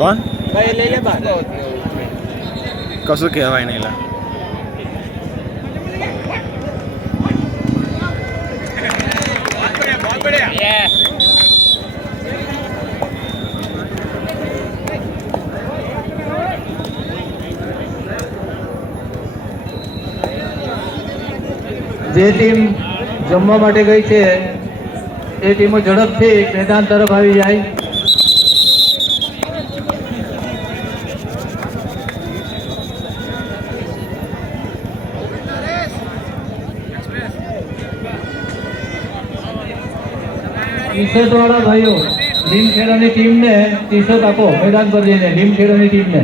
કોણ ભાઈ લઈ લે બાર કશું કહેવાય નહીં લા જે ટીમ જમવા માટે ગઈ છે એ ટીમો ઝડપથી મેદાન તરફ આવી જાય. ટી-શર્ટ વાળા ભાઈઓ લીમખેડાની ટીમને ટી-શર્ટ આપો મેદાન પર જઈને. લીમખેડાની ટીમને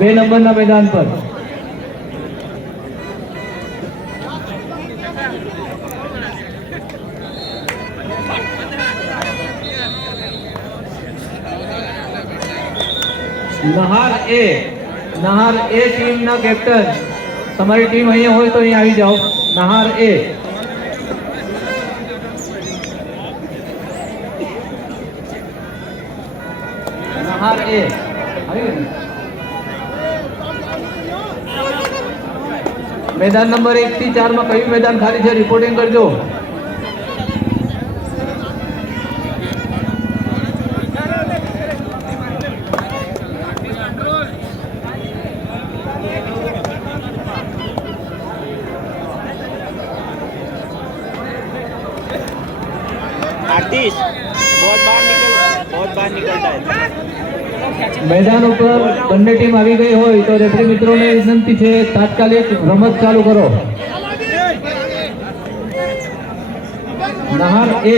2 નંબરના મેદાન પર. નહાર એ ટીમના કેપ્ટન, તમારી ટીમ અહીંયા હોય તો અહીંયા આવી જાઓ. નહાર એ મેદાન નંબર 1 થી 4 માં કયું મેદાન ખાલી છે રિપોર્ટિંગ કરજો. आतिश बहुत बाहर निकलता है. मैदान ऊपर બંને ટીમ આવી ગઈ હોય તો રેફરી મિત્રોને વિનંતી છે તાત્કાલિક રમત ચાલુ કરો. નહાર એ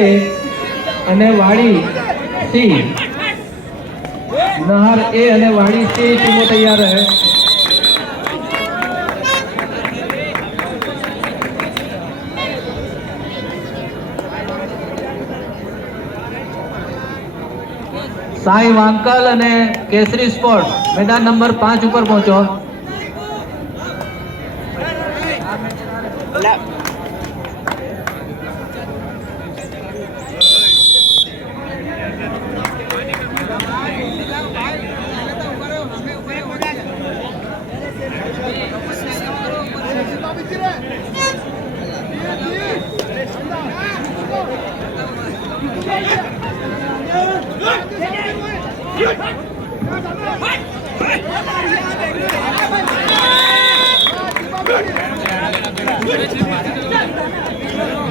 અને વાડી સી, નહાર એ અને વાડી સી ટીમો તૈયાર રહે. साई वांकल અને કેસરી સ્પોર્ટ મેદાન નંબર 5 ઉપર પહોંચો.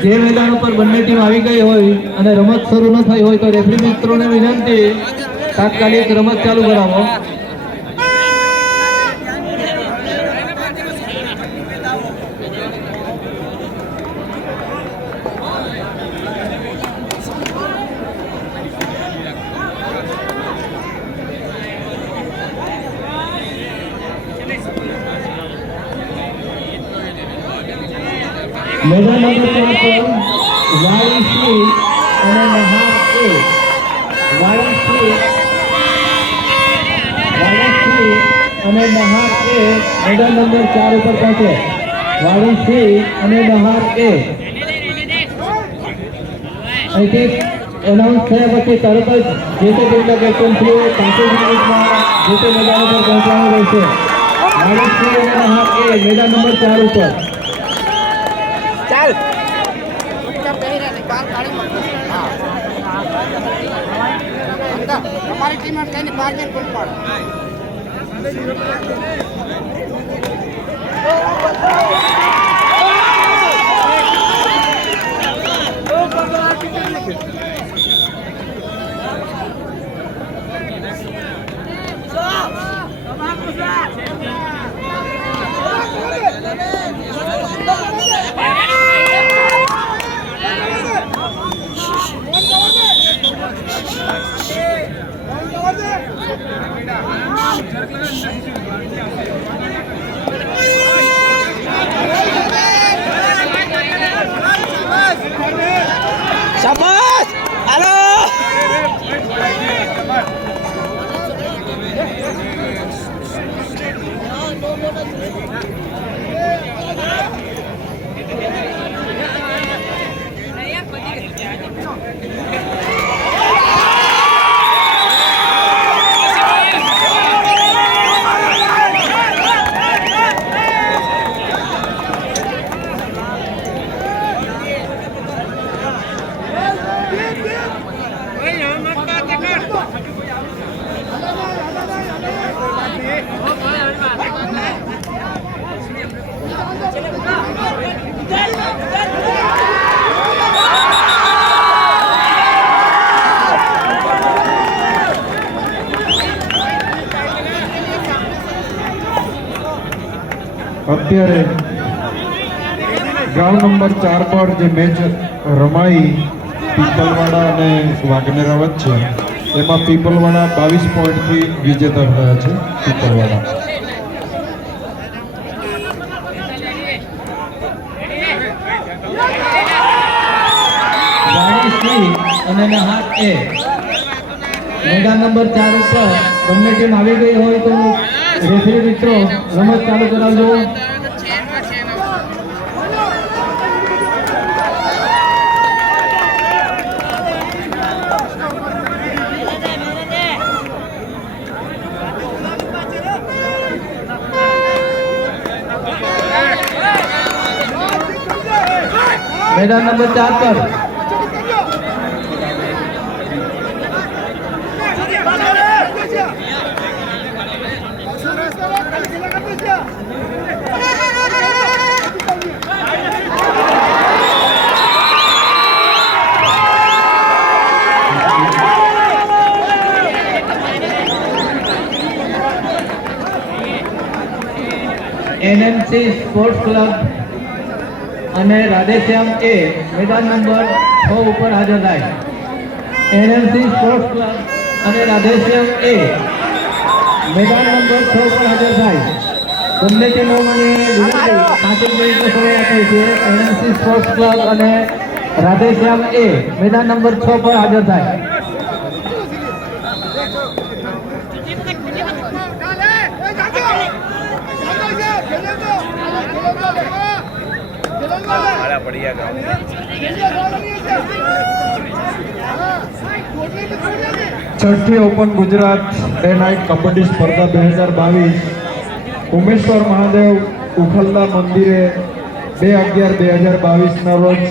જે મેદાન ઉપર બંને ટીમ આવી ગઈ હોય અને રમત શરૂ ન થઈ હોય તો રેફરી મિત્રોને વિનંતી તાત્કાલિક રમત ચાલુ કરાવો. મેદાન નંબર 4 પર વાળીશ્રી અને નહાર એ, વાળીશ્રી અને નહાર એ મેદાન નંબર 4 ઉપર પહોંચે. વાળીશ્રી અને નહાર એ અહીંથી એનાઉન્સ થયા પછી તરત જ જે તે ટીમના કેપ્ટનશ્રીઓ 5 મિનિટમાં જે તે મેદાન ઉપર પહોંચવાનું રહેશે. વાળીશ્રી અને નહાર એ મેદાન નંબર 4 ઉપર. ચાલ हमारी टीम में कहीं बाहर नहीं पहुंच पा रहा. शाबाश हेलो અત્યારે ગ્રાઉન્ડ નંબર 4 પર જે મેચ રમાઈ પીપલવાડા અને વાગનેરા વચ્ચે, એમાં પીપલવાડા 22 પોઈન્ટથી વિજેતા થયા છે. પીપલવાડા અને નહાર એ મેદાન નંબર 4 ઉપર બંને ટીમ આવી ગઈ હોય તો રેફરી મિત્રો રમત ચાલુ કરાવજો. મેદાન નંબર 4 પર એનએમસી સ્પોર્ટ્સ ક્લબ અને રાધેશ્યામ એ મેદાન નંબર 6 ઉપર હાજર થાય. એનએમસી સ્પોર્ટ્સ ક્લબ અને રાધેશ્યામ એ મેદાન નંબર 6 ઉપર હાજર થાય. બંને ટીમો મને વિનંતી 5 મિનિટનો સમય આપે છે. એનએમસી સ્પોર્ટ્સ ક્લબ અને રાધેશ્યામ એ મેદાન નંબર 6 પર હાજર થાય. છઠ્ઠી ઓપન ગુજરાત ડે નાઇટ કબડ્ડી સ્પર્ધા 2022 ઉમેશ્વર મહાદેવ ઉખલના મંદિરે 2/11/2022 રોજ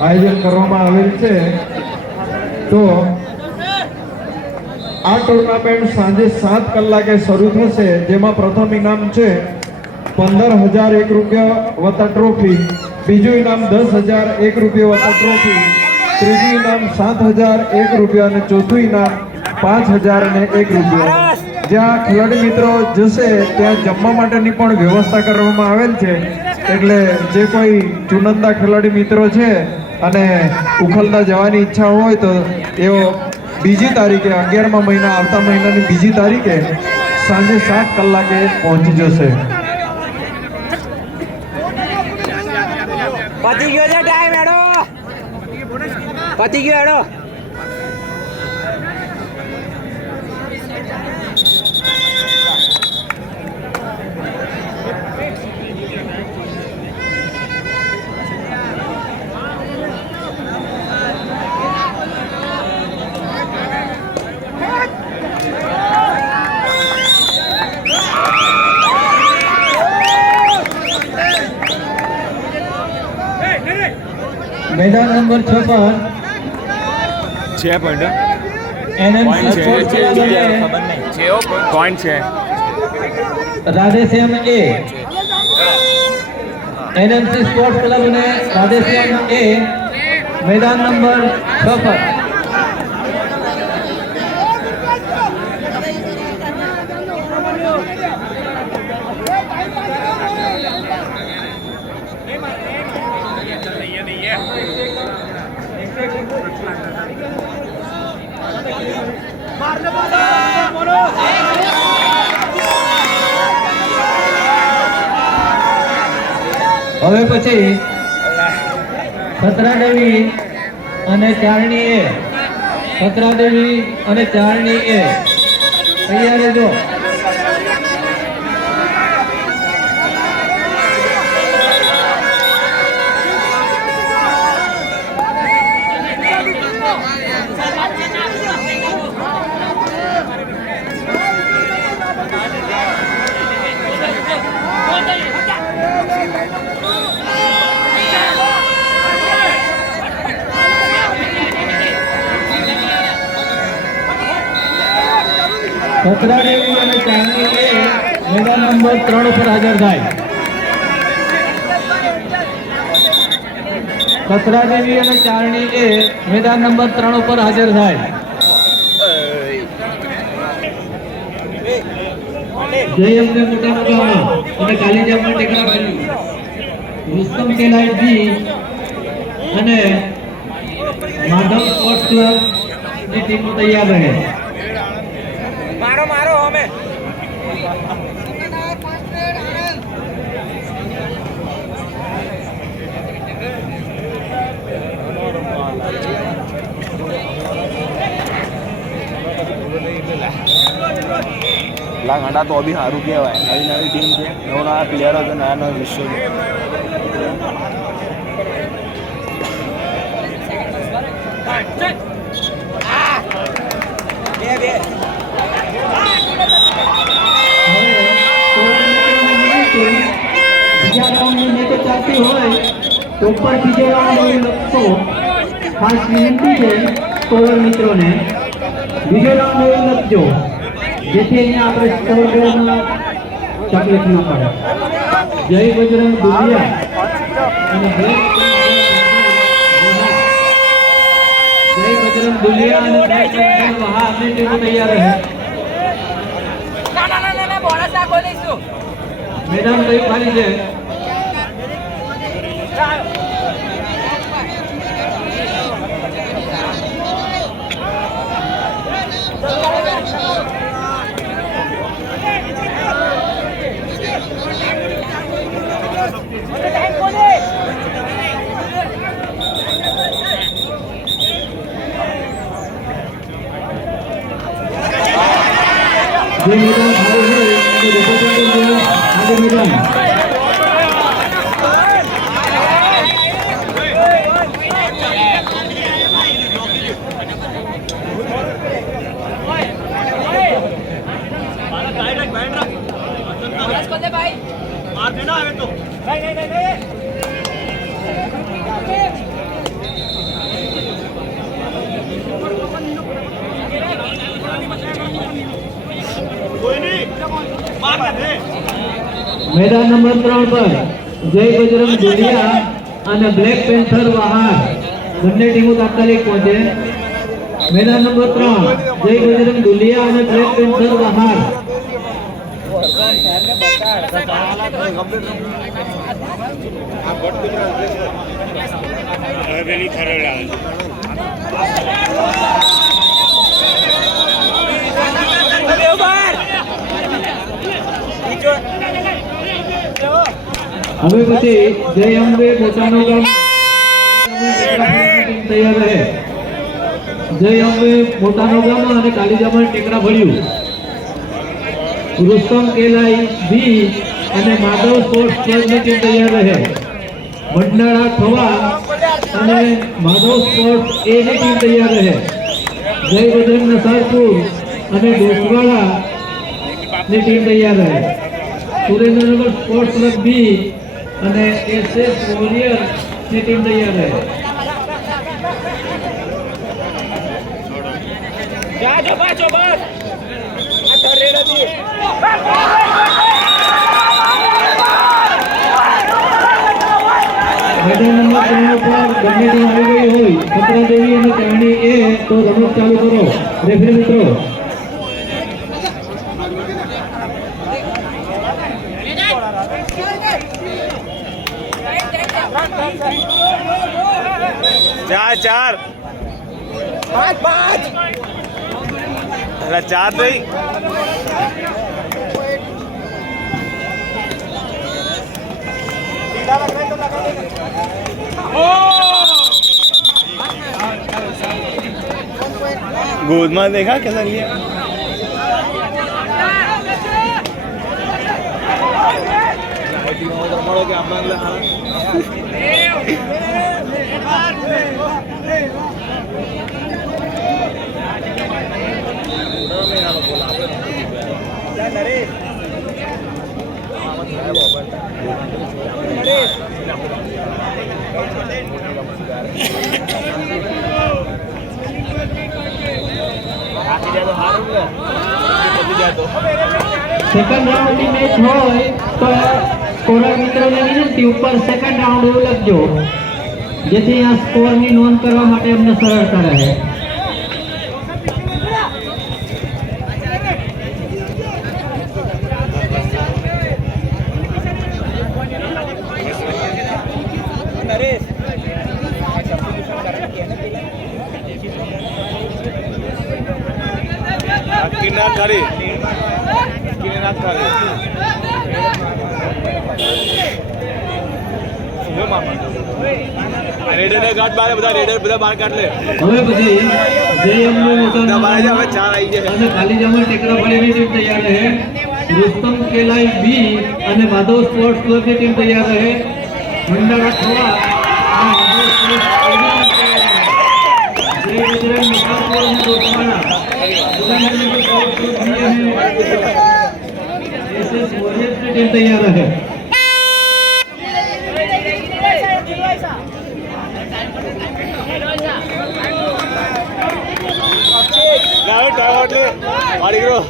આયોજન કરવામાં આવેલ છે. તો આ ટુર્નામેન્ટ સાંજે 7 કલાકે શરૂ થશે, જેમાં પ્રથમ ઇનામ છે 15,001 રૂપિયા વત્તા ટ્રોફી, બીજું ઇનામ 10,001 રૂપિયા વત્તા ટ્રોફી, ત્રીજું ઇનામ 7,001 રૂપિયા અને ચોથું ઇનામ 5,001 રૂપિયા. જ્યાં ખેલાડી મિત્રો જશે ત્યાં જમવા માટેની પણ વ્યવસ્થા કરવામાં આવેલ છે. એટલે જે કોઈ ચુનંદા ખેલાડી મિત્રો છે અને ઉખલતા જવાની ઈચ્છા હોય તો એઓ 2જી તારીખે 11મા મહિના આવતા મહિનાની 2જી તારીખે સાંજે 7 કલાકે પહોંચી જશે. પતી ગયો છે ટાઈમ હેડો. પતી ગયો હેડો. મેદાન નંબર 6 પર 6 પોઈન્ટ એનએમસી સ્પોર્ટ્સ ક્લબ અને પોઈન્ટ છે. રાધેશ્યામ એ એનએમસી સ્પોર્ટ્સ ક્લબ અને રાધેશ્યામ એ મેદાન નંબર 6 પર હવે પછી ખતરાદેવી અને ચારણી એ ખતરાદેવી અને ચારણી એ તૈયાર રહેજો. ખતરાદેવી અને ચારણી એ મેદાન નંબર 3 ઉપર હાજર થાય. ખતરાદેવી અને ચારણી એ મેદાન નંબર 3 ઉપર હાજર થાય. જય અંબે મોટા નગામા અને કાલીજામાં ટેકરા ભર્યું રુસ્તમ કેલાઈજી અને માધવ સ્પોર્ટ્સ ક્લબ ની ટીમો તૈયાર રહે. મારો મારો અમે લા ઘંટા તો બી સારું કહેવાય. નવી નવી ટીમ છે, નવા નવા પ્લેયરો છે, નવા નવા વિશ્વ છે. બે બીજા રાઉન્ડની મેચો ચાલતી હોય તો ઉપર બીજો રાઉન્ડ લખતો ખાસ વિનંતી છે સ્કોરર મિત્રોને બીજો રાઉન્ડ લખજો જેથી અહીંયા આપણે સ્કોર કરવામાં તકલીફ ન પડે. જય બજરંગ દુલિયા અને જય બજરંગ દુલિયા અને વહા અમે ટીમો તૈયાર રહે. ના બોનસ આ ખોલીશું. મેદાન કઈ ખાલી છે? જે મેદાન ખાલી હોય તે representative આગળ મેદાન. મેદાન નંબર 3 પર જય બજરંગ દુલિયા અને બ્લેક પેન્થર વહાર બંને ટીમો તાત્કાલિક પહોંચે. મેદાન નંબર 3 જય બજરંગ દુલિયા અને બ્લેક પેન્થર વહાર. હવે પછી જય અંબે મોટાનો ગામ તૈયાર રહે. જય અંબે મોટાનો ગામ અને કાલીજામાં ટેકરા ભર્યું રુસ્તમ કેલાઈ બી અને માધવ સ્પોર્ટ્સ ક્લબની ટીમ તૈયાર રહે. મંડાળા થવા અને માધવ સ્પોર્ટ્સ એ ની ટીમ તૈયાર રહે. જય બજરંગ નસારપુર અને ડોસવાડા ની ટીમ તૈયાર રહે. સુરેન્દ્રનગર સ્પોર્ટ્સ ક્લબ બી અને એસએસ વોરિયર ની ટીમ તૈયાર રહે. જાજો પાછો બસ આ તરેડા દી મેદાન નંબર 3 પર બંને ટીમ આવી ગઈ હોય ખતરા દેવી અને કહાણી એ તો રમત ચાલુ કરો. રેફરી મિત્રો ચાર પાંચ એટલે ચાર નહીં. गोदमा देखा कैसा लिया. સેકન્ડ રાઉન્ડની મેચ હોય તો સ્કોરર મિત્રોને વિનંતી ઉપર સેકન્ડ રાઉન્ડ લખજો જેથી આ સ્કોરની નોંધ કરવા માટે અમને સરળતા રહે. કરી નાક કરી રેડર ગાંઠ બાર બધા રેડર બધા બહાર કાઢ લે હવે પછી જયમનું મોટા બાર હવે ચાર આવી જાય અને ખાલી જમણ ટેકરાફળીની ટીમ તૈયાર રહે. રુસ્તમ કેલાઈ બી અને માધવ સ્પોર્ટ્સ ક્લબની ટીમ તૈયાર રહે. ભંડારા ખોવા અને માધવ સ્પોર્ટ્સ ક્લબની ટીમ તૈયાર રહે. જય બજરંગ મકાનપુર અને દોસ્તવાડા સુરેન્દ્રનગર સ્પોર્ટ્સ ક્લબ બી અને SS વોરિયર્સની ટીમ તૈયાર રહે. વાળી ગયો